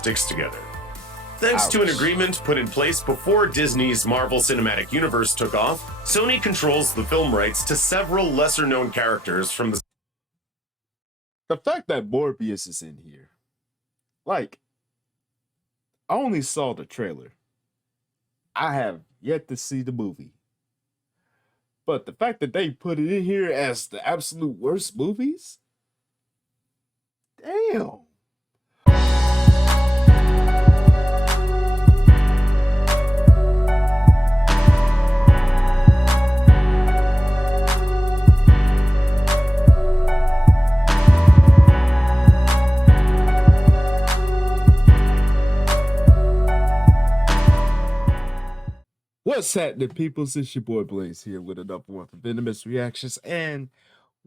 sticks together. Thanks to an Ouch. agreement put in place before Disney's Marvel Cinematic Universe took off, Sony controls the film rights to several lesser-known characters from the... The fact that Morbius is in here, like, I only saw the trailer. I have yet to see the movie. But the fact that they put it in here as the absolute worst movies? Damn. What's happening, people? It's your boy Blaze here with another one for Venomous Reactions, and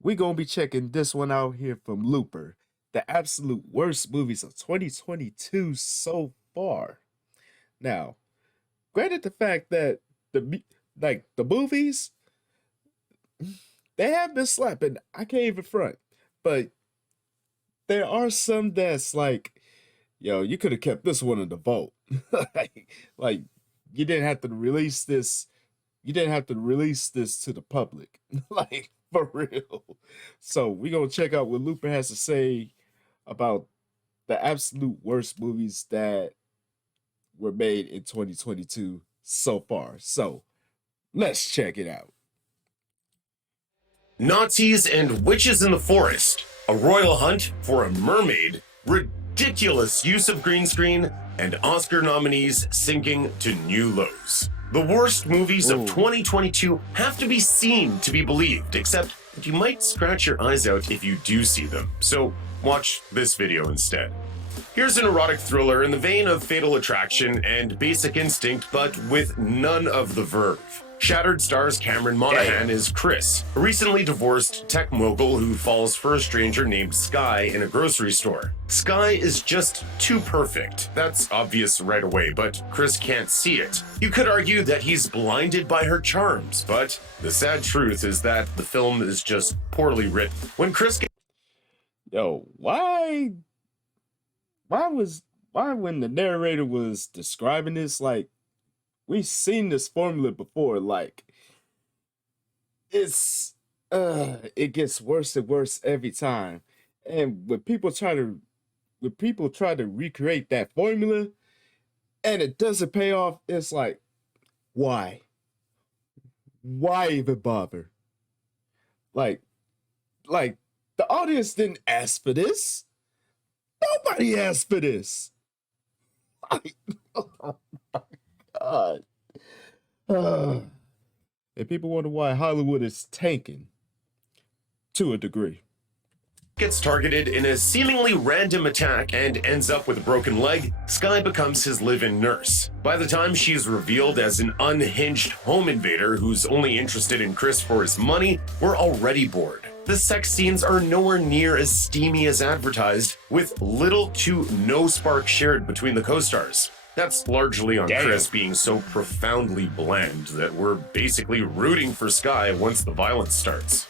we're gonna be checking this one out here from Looper, the absolute worst movies of 2022 so far. Now, granted the fact that the movies, they have been slapping. I can't even front, but there are some that's like, yo, you could have kept this one in the vault. like you didn't have to release this. You didn't have to release this to the public, like for real. So we're gonna check out what Looper has to say about the absolute worst movies that were made in 2022 so far. So let's check it out. Nazis and Witches in the Forest, a royal hunt for a mermaid, ridiculous use of green screen, and Oscar nominees sinking to new lows. The worst movies of 2022 have to be seen to be believed, except that you might scratch your eyes out if you do see them. So watch this video instead. Here's an erotic thriller in the vein of Fatal Attraction and Basic Instinct, but with none of the verve. Shattered stars Cameron Monaghan is Chris, a recently divorced tech mogul who falls for a stranger named Sky in a grocery store. Sky is just too perfect. That's obvious right away, but Chris can't see it. You could argue that he's blinded by her charms, but the sad truth is that the film is just poorly written. When Chris Yo, why when the narrator was describing this, like, we've seen this formula before, like, it gets worse and worse every time. And when people try to recreate that formula and it doesn't pay off, it's like, why? Why even bother? Like the audience didn't ask for this. Nobody asked for this. Like, oh my God. And people wonder why Hollywood is tanking to a degree. Gets targeted in a seemingly random attack and ends up with a broken leg, Sky becomes his live-in nurse. By the time she's revealed as an unhinged home invader who's only interested in Chris for his money, we're already bored. The sex scenes are nowhere near as steamy as advertised, with little to no spark shared between the co-stars. That's largely on Chris being so profoundly bland that we're basically rooting for Sky once the violence starts.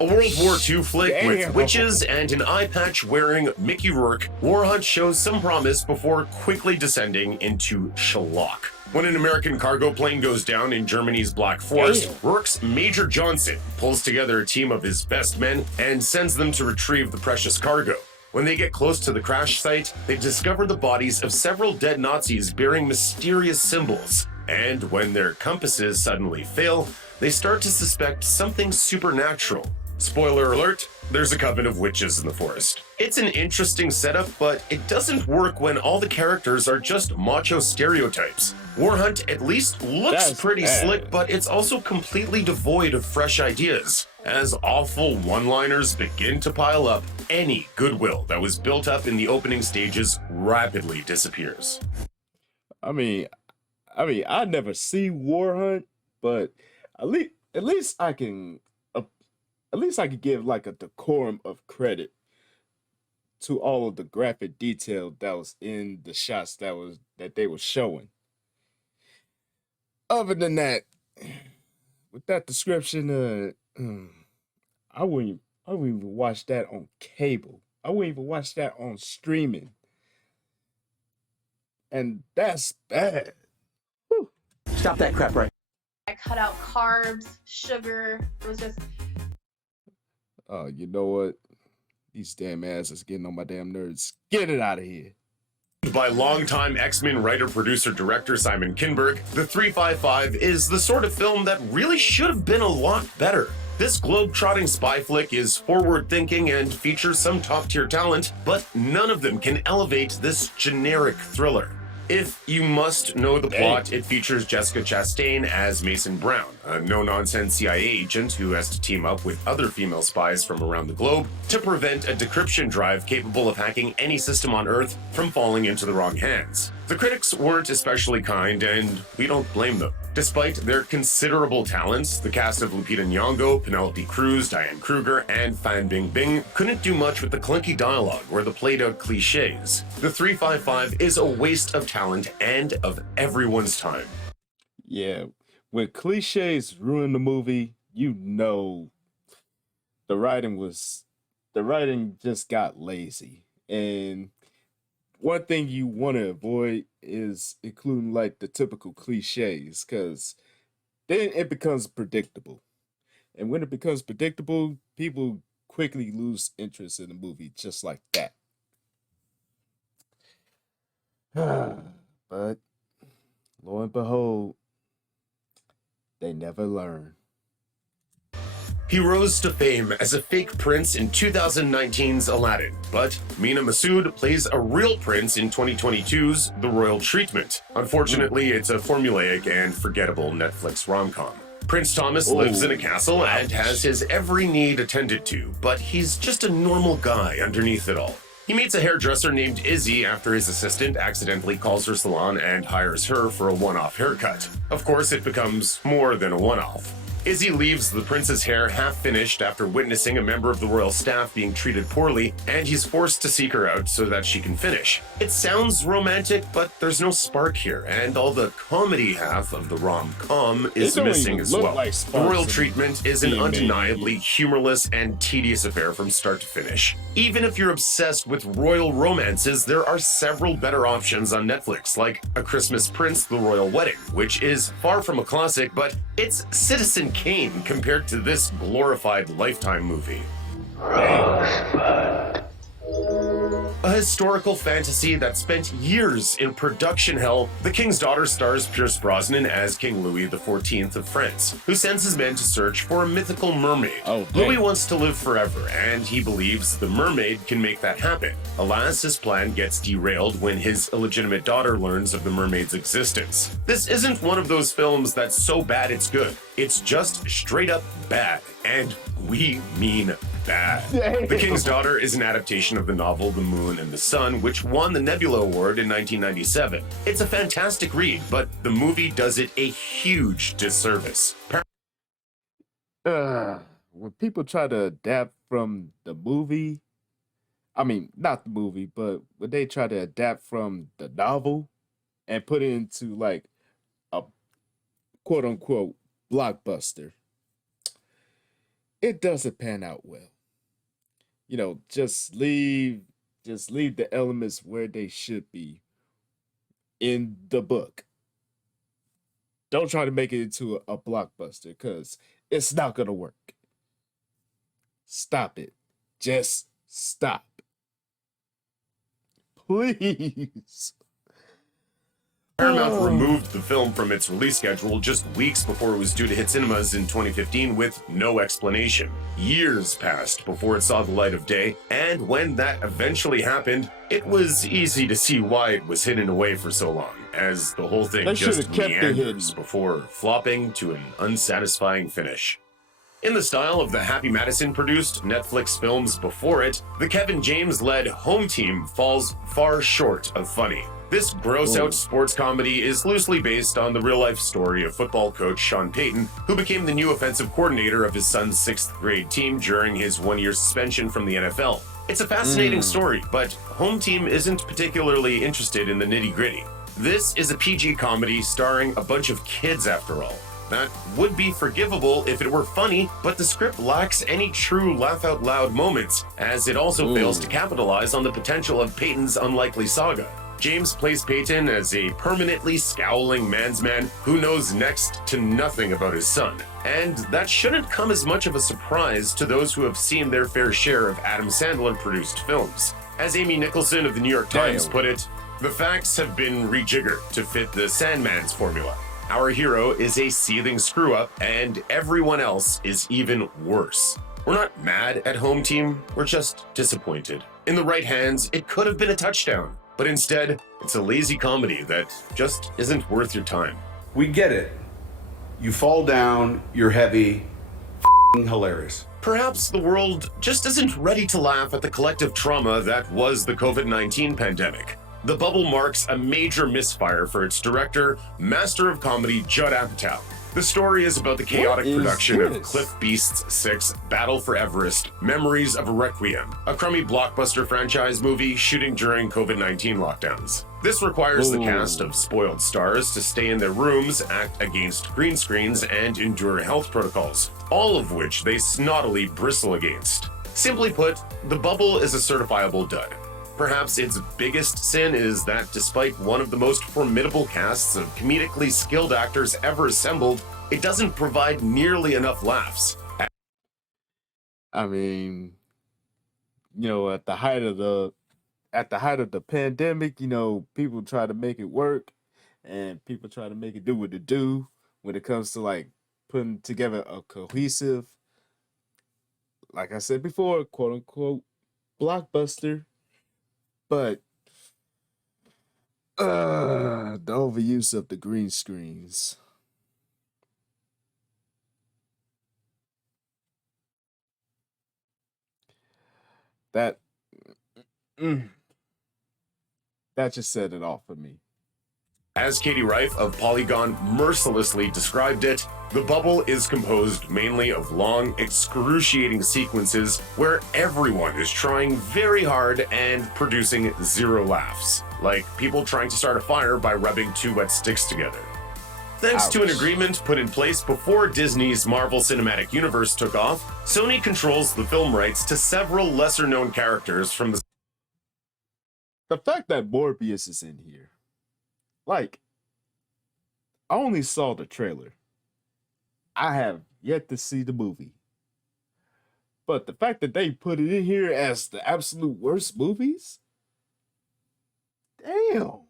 A World War II flick with witches and an eye patch wearing Mickey Rourke, War Hunt shows some promise before quickly descending into shellac. When an American cargo plane goes down in Germany's Black Forest, Rourke's Major Johnson pulls together a team of his best men and sends them to retrieve the precious cargo. When they get close to the crash site, they discover the bodies of several dead Nazis bearing mysterious symbols. And when their compasses suddenly fail, they start to suspect something supernatural. Spoiler alert, there's a coven of witches in the forest. It's an interesting setup, but it doesn't work when all the characters are just macho stereotypes. War Hunt at least looks pretty slick, but it's also completely devoid of fresh ideas. As awful one-liners begin to pile up, any goodwill that was built up in the opening stages rapidly disappears. I mean, I never see War Hunt, but at least I can give like a decorum of credit to all of the graphic detail that was in the shots that they were showing. Other than that, with that description, I wouldn't even watch that on cable. I wouldn't even watch that on streaming. And that's bad. Whew. Stop that crap right. I cut out carbs, sugar. It was just Oh, you know what? These damn ass is getting on my damn nerves. Get it out of here. By longtime X-Men writer, producer, director Simon Kinberg, The 355 is the sort of film that really should have been a lot better. This globe-trotting spy flick is forward-thinking and features some top-tier talent, but none of them can elevate this generic thriller. If you must know the plot, it features Jessica Chastain as Mason Brown, a no-nonsense CIA agent who has to team up with other female spies from around the globe to prevent a decryption drive capable of hacking any system on Earth from falling into the wrong hands. The critics weren't especially kind, and we don't blame them. Despite their considerable talents, the cast of Lupita Nyong'o, Penelope Cruz, Diane Kruger, and Fan Bingbing couldn't do much with the clunky dialogue or the played-out cliches. The 355 is a waste of talent and of everyone's time. Yeah, when cliches ruin the movie, you know the writing just got lazy. And one thing you want to avoid is including like the typical cliches, because then it becomes predictable. And when it becomes predictable, people quickly lose interest in the movie just like that. But lo and behold, they never learn. He rose to fame as a fake prince in 2019's Aladdin, but Mina Massoud plays a real prince in 2022's The Royal Treatment. Unfortunately, it's a formulaic and forgettable Netflix rom-com. Prince Thomas lives in a castle and has his every need attended to, but he's just a normal guy underneath it all. He meets a hairdresser named Izzy after his assistant accidentally calls her salon and hires her for a one-off haircut. Of course, it becomes more than a one-off. Izzy leaves the prince's hair half-finished after witnessing a member of the royal staff being treated poorly, and he's forced to seek her out so that she can finish. It sounds romantic, but there's no spark here, and all the comedy half of the rom-com is missing as well. The Royal Treatment is an undeniably humorless and tedious affair from start to finish. Even if you're obsessed with royal romances, there are several better options on Netflix, like A Christmas Prince, The Royal Wedding, which is far from a classic, but it's Citizen Kane compared to this glorified Lifetime movie. A historical fantasy that spent years in production hell, The King's Daughter stars Pierce Brosnan as King Louis XIV of France, who sends his men to search for a mythical mermaid. Louis wants to live forever, and he believes the mermaid can make that happen. Alas, his plan gets derailed when his illegitimate daughter learns of the mermaid's existence. This isn't one of those films that's so bad it's good. It's just straight up bad, and we mean bad. The King's Daughter is an adaptation of the novel The Moon and the Sun, which won the Nebula Award in 1997. It's a fantastic read, but the movie does it a huge disservice. When people try to adapt from the movie, I mean, not the movie, but when they try to adapt from the novel and put it into like a quote unquote blockbuster, it doesn't pan out well. You know, just leave the elements where they should be in the book. Don't try to make it into a blockbuster, because it's not gonna work. Stop it. Just stop. Please. Paramount removed the film from its release schedule just weeks before it was due to hit cinemas in 2015 with no explanation. Years passed before it saw the light of day, and when that eventually happened, it was easy to see why it was hidden away for so long, as the whole thing just meanders before flopping to an unsatisfying finish. In the style of the Happy Madison-produced Netflix films before it, the Kevin James-led Home Team falls far short of funny. This gross-out sports comedy is loosely based on the real-life story of football coach Sean Payton, who became the new offensive coordinator of his son's 6th grade team during his one-year suspension from the NFL. It's a fascinating story, but Home Team isn't particularly interested in the nitty-gritty. This is a PG comedy starring a bunch of kids, after all. That would be forgivable if it were funny, but the script lacks any true laugh-out-loud moments, as it also fails to capitalize on the potential of Peyton's unlikely saga. James plays Peyton as a permanently scowling mansman who knows next to nothing about his son. And that shouldn't come as much of a surprise to those who have seen their fair share of Adam Sandler-produced films. As Amy Nicholson of the New York Times put it, the facts have been rejiggered to fit the Sandman's formula. Our hero is a seething screw-up, and everyone else is even worse. We're not mad at home team, we're just disappointed. In the right hands, it could have been a touchdown, but instead, it's a lazy comedy that just isn't worth your time. We get it. You fall down, you're heavy, hilarious. Perhaps the world just isn't ready to laugh at the collective trauma that was the COVID-19 pandemic. The Bubble marks a major misfire for its director, master of comedy Judd Apatow. The story is about the chaotic production of Cliff Beast's 6 Battle for Everest, Memories of a Requiem, a crummy blockbuster franchise movie shooting during COVID-19 lockdowns. This requires the cast of spoiled stars to stay in their rooms, act against green screens, and endure health protocols, all of which they snottily bristle against. Simply put, The Bubble is a certifiable dud. Perhaps its biggest sin is that despite one of the most formidable casts of comedically skilled actors ever assembled, it doesn't provide nearly enough laughs. I mean, at the height of the pandemic, people try to make it work, and people try to make it do what it do when it comes to like putting together a cohesive, like I said before, quote unquote blockbuster. But the overuse of the green screens. That just set it off for me. As Katie Reif of Polygon mercilessly described it, The Bubble is composed mainly of long, excruciating sequences where everyone is trying very hard and producing zero laughs, like people trying to start a fire by rubbing 2 wet sticks together. Thanks to an agreement put in place before Disney's Marvel Cinematic Universe took off, Sony controls the film rights to several lesser-known characters from the fact that Morbius is in here. Like, I only saw the trailer. I have yet to see the movie. But the fact that they put it in here as the absolute worst movies? Damn.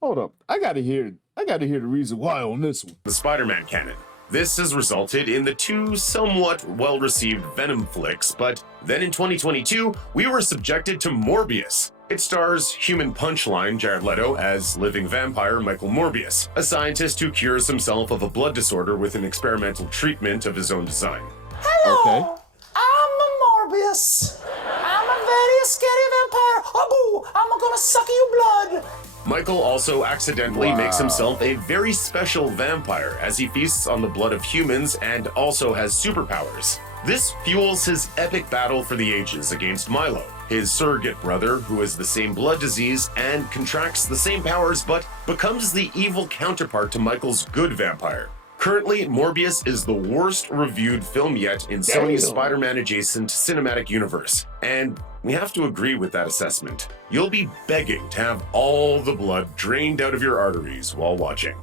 Hold up. I gotta hear the reason why on this one. the Spider-Man canon. This has resulted in the 2 somewhat well-received Venom flicks, but then in 2022, we were subjected to Morbius. It stars human punchline Jared Leto as living vampire Michael Morbius, a scientist who cures himself of a blood disorder with an experimental treatment of his own design. Hello, Okay. I'm a Morbius. I'm a very scary vampire. Oh, boo, I'm gonna suck your blood. Michael also accidentally makes himself a very special vampire as he feasts on the blood of humans and also has superpowers. This fuels his epic battle for the ages against Milo, his surrogate brother who has the same blood disease and contracts the same powers but becomes the evil counterpart to Michael's good vampire. Currently, Morbius is the worst reviewed film yet in Sony's Spider-Man adjacent cinematic universe, and we have to agree with that assessment. You'll be begging to have all the blood drained out of your arteries while watching.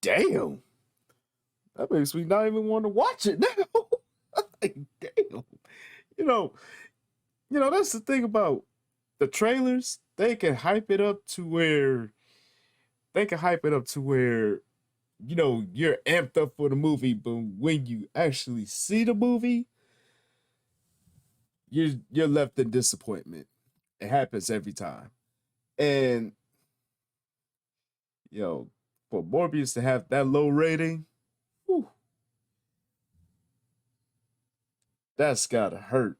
Damn. That makes me not even want to watch it now. Like, damn. That's the thing about the trailers. They can hype it up to where you're amped up for the movie, but when you actually see the movie, you're left in disappointment. It happens every time. And for Morbius to have that low rating, whew, that's gotta hurt.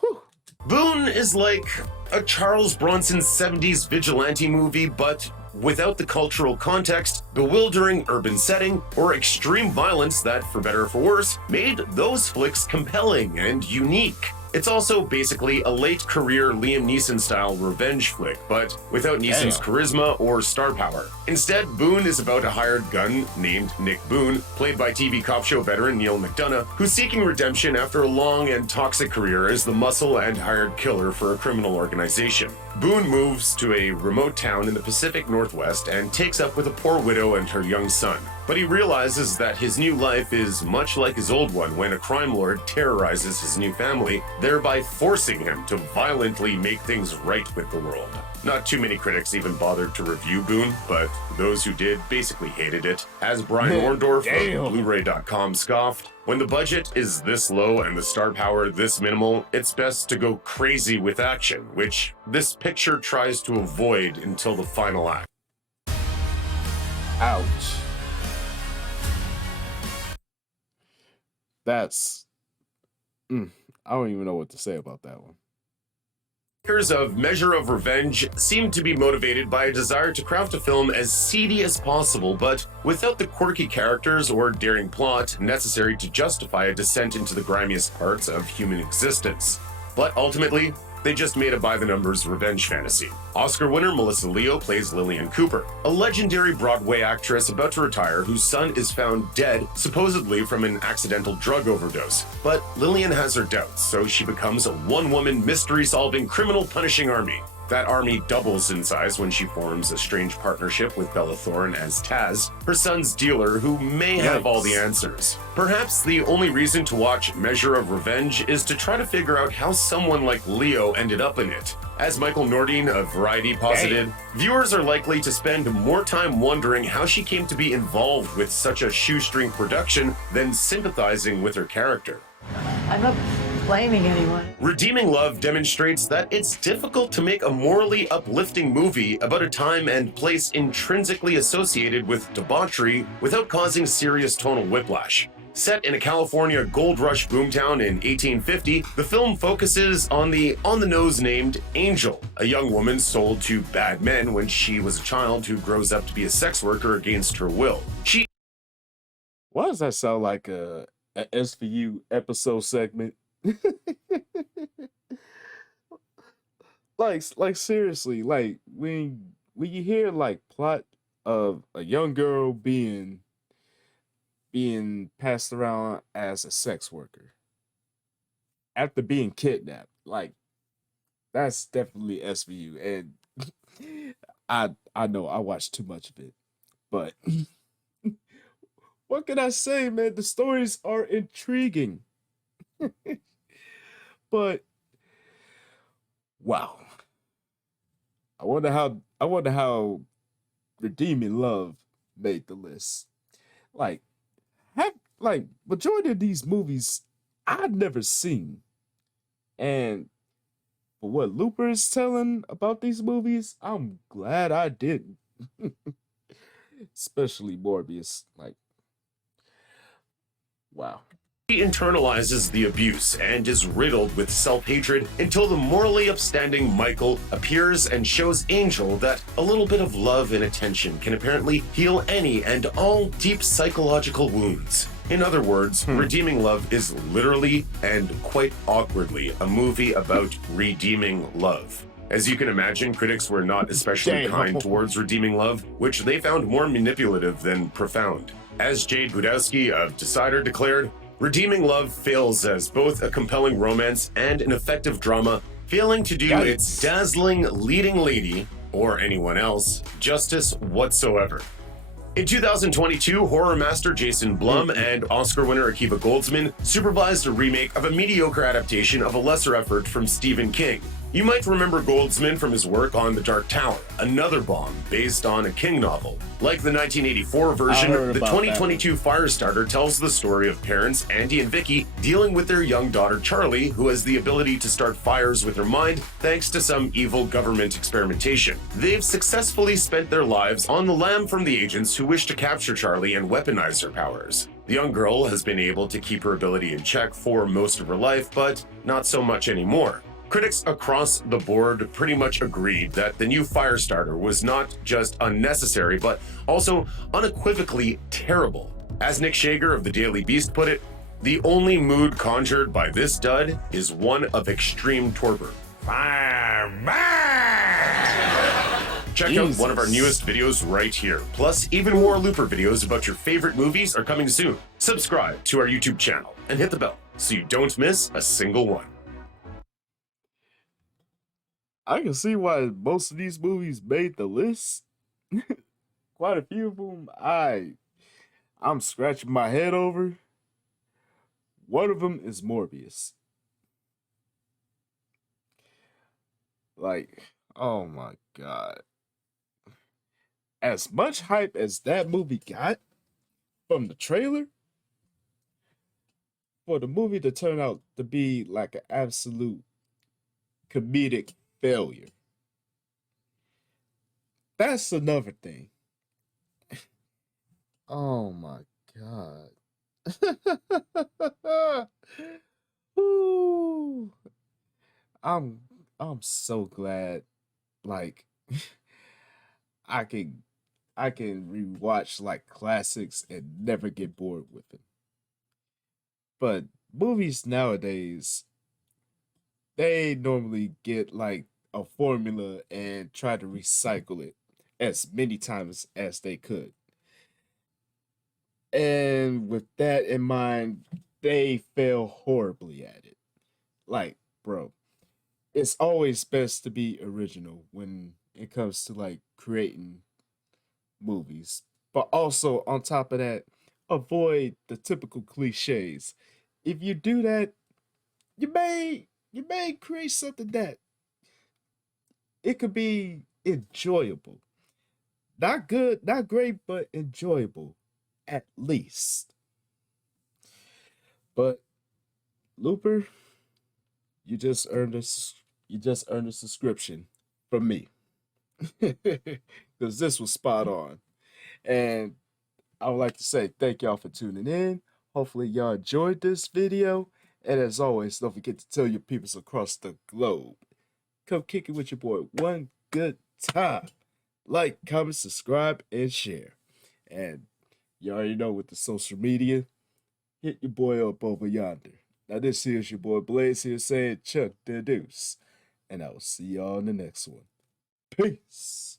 Whew. Boone is like a Charles Bronson 70s vigilante movie, but without the cultural context, bewildering urban setting, or extreme violence that, for better or for worse, made those flicks compelling and unique. It's also basically a late-career Liam Neeson-style revenge flick, but without Neeson's charisma or star power. Instead, Boone is about a hired gun named Nick Boone, played by TV cop show veteran Neil McDonough, who's seeking redemption after a long and toxic career as the muscle and hired killer for a criminal organization. Boone moves to a remote town in the Pacific Northwest and takes up with a poor widow and her young son. But he realizes that his new life is much like his old one when a crime lord terrorizes his new family, thereby forcing him to violently make things right with the world. Not too many critics even bothered to review Boone, but those who did basically hated it. As Brian Orndorff of Blu-ray.com scoffed, when the budget is this low and the star power this minimal, it's best to go crazy with action, which this picture tries to avoid until the final act. Ouch. That's... I don't even know what to say about that one. Makers of Measure of Revenge seem to be motivated by a desire to craft a film as seedy as possible, but without the quirky characters or daring plot necessary to justify a descent into the grimiest parts of human existence. But ultimately, they just made a by-the-numbers revenge fantasy. Oscar winner Melissa Leo plays Lillian Cooper, a legendary Broadway actress about to retire whose son is found dead, supposedly from an accidental drug overdose. But Lillian has her doubts, so she becomes a one-woman mystery-solving criminal-punishing army. That army doubles in size when she forms a strange partnership with Bella Thorne as Taz, her son's dealer who may have all the answers. Perhaps the only reason to watch Measure of Revenge is to try to figure out how someone like Leo ended up in it. As Michael Nordine of Variety posited, viewers are likely to spend more time wondering how she came to be involved with such a shoestring production than sympathizing with her character. I'm not blaming anyone. Redeeming Love demonstrates that it's difficult to make a morally uplifting movie about a time and place intrinsically associated with debauchery without causing serious tonal whiplash. Set in a California gold rush boomtown in 1850, the film focuses on the on-the-nose named Angel, a young woman sold to bad men when she was a child who grows up to be a sex worker against her will. Why does that sound like a SVU episode segment? like seriously, like when you hear like plot of a young girl being passed around as a sex worker after being kidnapped, like that's definitely SVU, and I know I watched too much of it, but what can I say, man? The stories are intriguing. But wow. I wonder how Redeeming Love made the list. Like majority of these movies I'd never seen. And for what Looper is telling about these movies, I'm glad I didn't. Especially Morbius. Like, wow. She internalizes the abuse and is riddled with self-hatred until the morally upstanding Michael appears and shows Angel that a little bit of love and attention can apparently heal any and all deep psychological wounds. In other words, Redeeming Love is literally and quite awkwardly a movie about redeeming love. As you can imagine, critics were not especially kind towards Redeeming Love, which they found more manipulative than profound. As Jade Budowski of Decider declared, Redeeming Love fails as both a compelling romance and an effective drama, failing to do its dazzling leading lady, or anyone else, justice whatsoever. In 2022, horror master Jason Blum and Oscar winner Akiva Goldsman supervised a remake of a mediocre adaptation of a lesser effort from Stephen King. You might remember Goldsman from his work on The Dark Tower, another bomb based on a King novel. Like the 1984 version, the 2022 Firestarter tells the story of parents Andy and Vicky dealing with their young daughter Charlie, who has the ability to start fires with her mind thanks to some evil government experimentation. They've successfully spent their lives on the lam from the agents who wish to capture Charlie and weaponize her powers. The young girl has been able to keep her ability in check for most of her life, but not so much anymore. Critics across the board pretty much agreed that the new Firestarter was not just unnecessary, but also unequivocally terrible. As Nick Shager of the Daily Beast put it, the only mood conjured by this dud is one of extreme torpor. Check out one of our newest videos right here. Plus, even more Looper videos about your favorite movies are coming soon. Subscribe to our YouTube channel and hit the bell so you don't miss a single one. I can see why most of these movies made the list. Quite a few of them I'm scratching my head over. One of them is Morbius. Like, oh my god. As much hype as that movie got from the trailer, for the movie to turn out to be like an absolute comedic failure, that's another thing. Oh my god. Ooh, I'm I'm so glad like I can I can rewatch like classics and never get bored with it. But movies nowadays, they normally get like a formula and try to recycle it as many times as they could. And with that in mind, they fail horribly at it. Like, bro, it's always best to be original when it comes to like creating movies. But also on top of that, avoid the typical cliches. If you do that, you may create something that it could be enjoyable. Not good, not great, but enjoyable at least. But Looper, you just earned you just earned a subscription from me. Because this was spot on. And I would like to say thank y'all for tuning in. Hopefully y'all enjoyed this video. And as always, don't forget to tell your peoples across the globe. Come kick it with your boy one good time. Like, comment, subscribe, and share. And you already know with the social media, hit your boy up over yonder. Now this here's your boy Blaze here saying Chuck the Deuce. And I will see y'all in the next one. Peace.